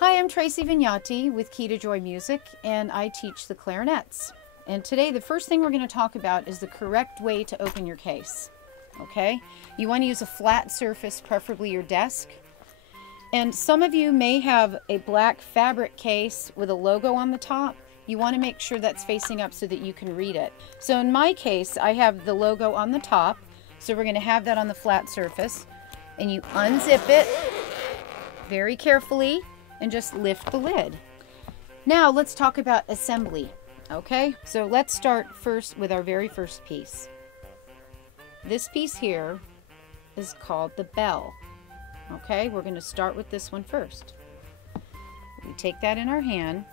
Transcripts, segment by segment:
Hi, I'm Tracy Vignati with Key to Joy Music, and I teach the clarinets. And today the first thing we're going to talk about is the correct way to open your case. Okay? You want to use a flat surface, preferably your desk. And some of you may have a black fabric case with a logo on the top. You want to make sure that's facing up so that you can read it. So in my case, I have the logo on the top, so we're going to have that on the flat surface. And you unzip it very carefully and just lift the lid. Now let's talk about assembly. Okay, so let's start first with our very first piece. This piece here is called the bell. Okay, we're going to start with this one first. We take that in our hand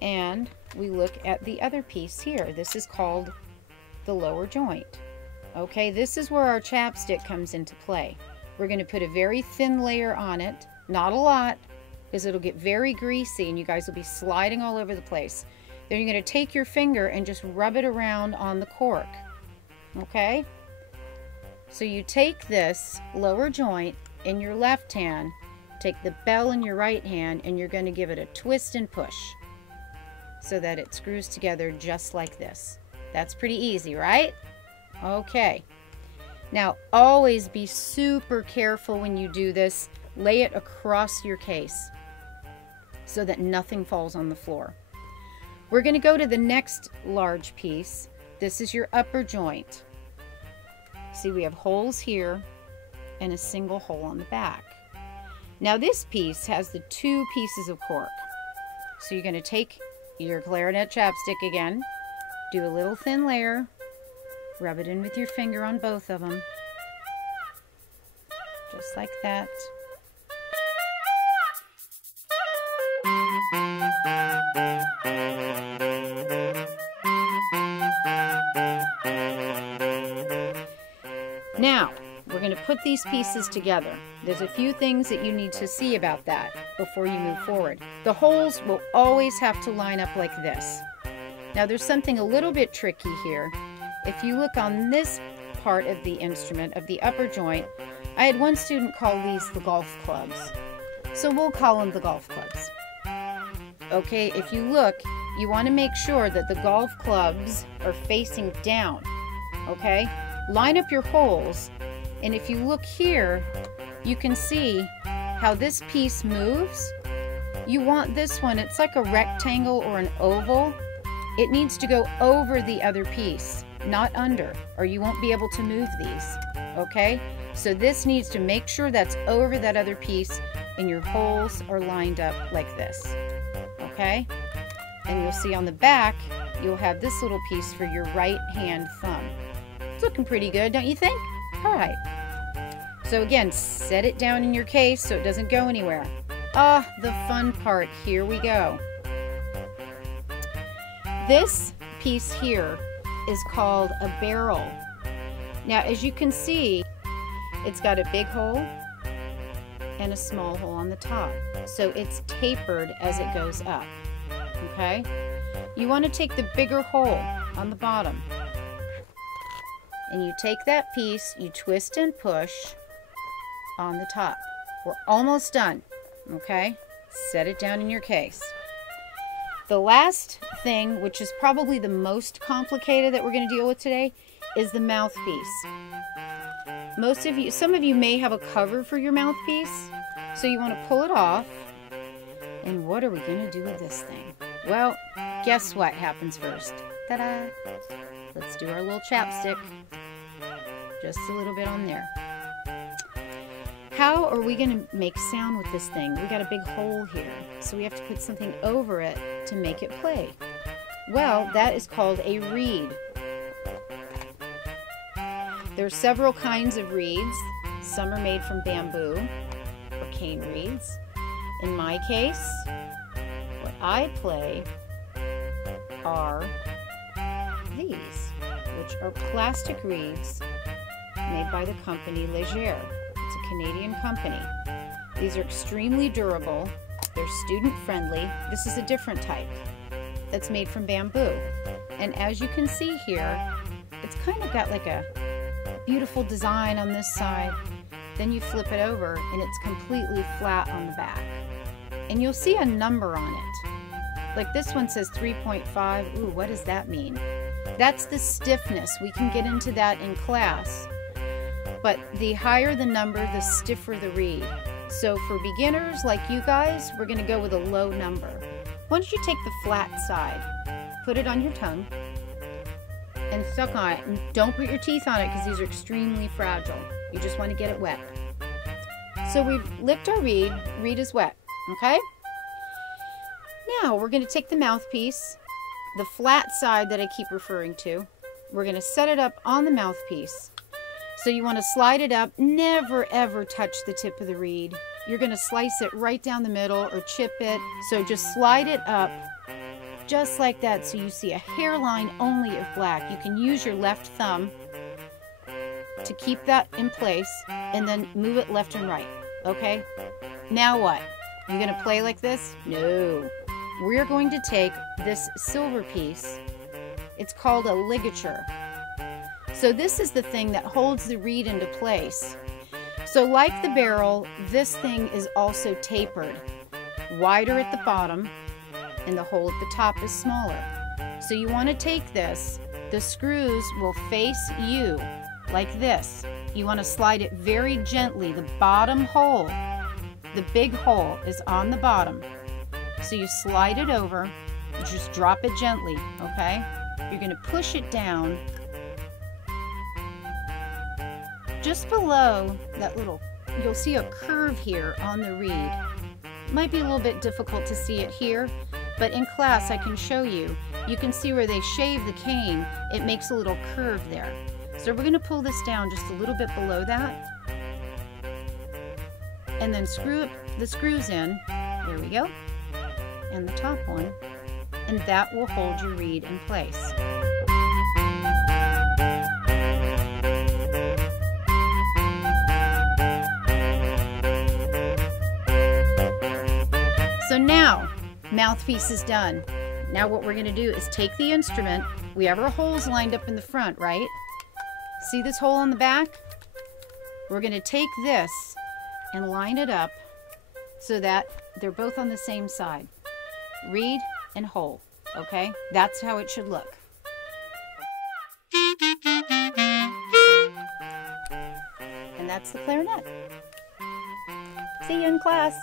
and we look at the other piece here. This is called the lower joint. Okay, this is where our chapstick comes into play. We're going to put a very thin layer on it, not a lot, because it'll get very greasy and you guys will be sliding all over the place. Then you're going to take your finger and just rub it around on the cork. Okay? So you take this lower joint in your left hand, take the bell in your right hand, and you're going to give it a twist and push so that it screws together just like this. That's pretty easy, right? Okay. Now always be super careful when you do this. Lay it across your case so that nothing falls on the floor. We're going to go to the next large piece. This is your upper joint. See, we have holes here and a single hole on the back. Now this piece has the two pieces of cork. So you're going to take your clarinet chapstick again, do a little thin layer, rub it in with your finger on both of them, just like that. Now, we're going to put these pieces together. There's a few things that you need to see about that before you move forward. The holes will always have to line up like this. Now, there's something a little bit tricky here. If you look on this part of the instrument, of the upper joint, I had one student call these the golf clubs. So we'll call them the golf clubs. Okay, if you look, you want to make sure that the golf clubs are facing down. Okay? Line up your holes, and if you look here, you can see how this piece moves. You want this one, it's like a rectangle or an oval. It needs to go over the other piece, not under, or you won't be able to move these. Okay? So this needs to make sure that's over that other piece, and your holes are lined up like this. Okay? And you'll see on the back, you'll have this little piece for your right hand thumb. It's looking pretty good, don't you think? All right. So again, set it down in your case so it doesn't go anywhere. Ah, the fun part. Here we go. This piece here is called a barrel. Now, as you can see, it's got a big hole and a small hole on the top. So it's tapered as it goes up. Okay? You want to take the bigger hole on the bottom. And you take that piece, you twist and push on the top. We're almost done. Okay? Set it down in your case. The last thing, which is probably the most complicated that we're going to deal with today, is the mouthpiece. Most of you, some of you may have a cover for your mouthpiece, so you want to pull it off. And what are we going to do with this thing? Well, guess what happens first? Ta-da! Let's do our little chapstick. Just a little bit on there. How are we going to make sound with this thing? We got a big hole here, so we have to put something over it to make it play. Well, that is called a reed. There are several kinds of reeds. Some are made from bamboo or cane reeds. In my case, what I play are these, which are plastic reeds made by the company Leger. It's a Canadian company. These are extremely durable. They're student friendly. This is a different type that's made from bamboo. And as you can see here, it's kind of got like a beautiful design on this side. Then you flip it over and it's completely flat on the back. and you'll see a number on it. Like this one says 3.5. Ooh, what does that mean? That's the stiffness. We can get into that in class. But the higher the number, the stiffer the reed. So for beginners like you guys, we're going to go with a low number. Once you take the flat side, put it on your tongue and suck on it. And don't put your teeth on it because these are extremely fragile. You just want to get it wet. So we've licked our reed. Reed is wet, okay? Now we're going to take the mouthpiece, the flat side that I keep referring to. We're going to set it up on the mouthpiece. So you want to slide it up. Never ever touch the tip of the reed. You're going to slice it right down the middle or chip it. So just slide it up just like that so you see a hairline only of black. You can use your left thumb to keep that in place and then move it left and right. Okay? Now what? Are you going to play like this? No. We're going to take this silver piece. It's called a ligature. So this is the thing that holds the reed into place. So like the barrel, this thing is also tapered. Wider at the bottom, and the hole at the top is smaller. So you want to take this, the screws will face you like this. You want to slide it very gently. The bottom hole, the big hole is on the bottom. So you slide it over, just drop it gently, okay? You're going to push it down just below that little, you'll see a curve here on the reed. It might be a little bit difficult to see it here, but in class I can show you. You can see where they shave the cane, it makes a little curve there. So we're going to pull this down just a little bit below that, and then screw the screws in. There we go. And the top one, and that will hold your reed in place. So now, mouthpiece is done. Now what we're going to do is take the instrument. We have our holes lined up in the front, right? See this hole on the back? We're going to take this and line it up so that they're both on the same side. Reed and hole, okay? That's how it should look. And that's the clarinet. See you in class.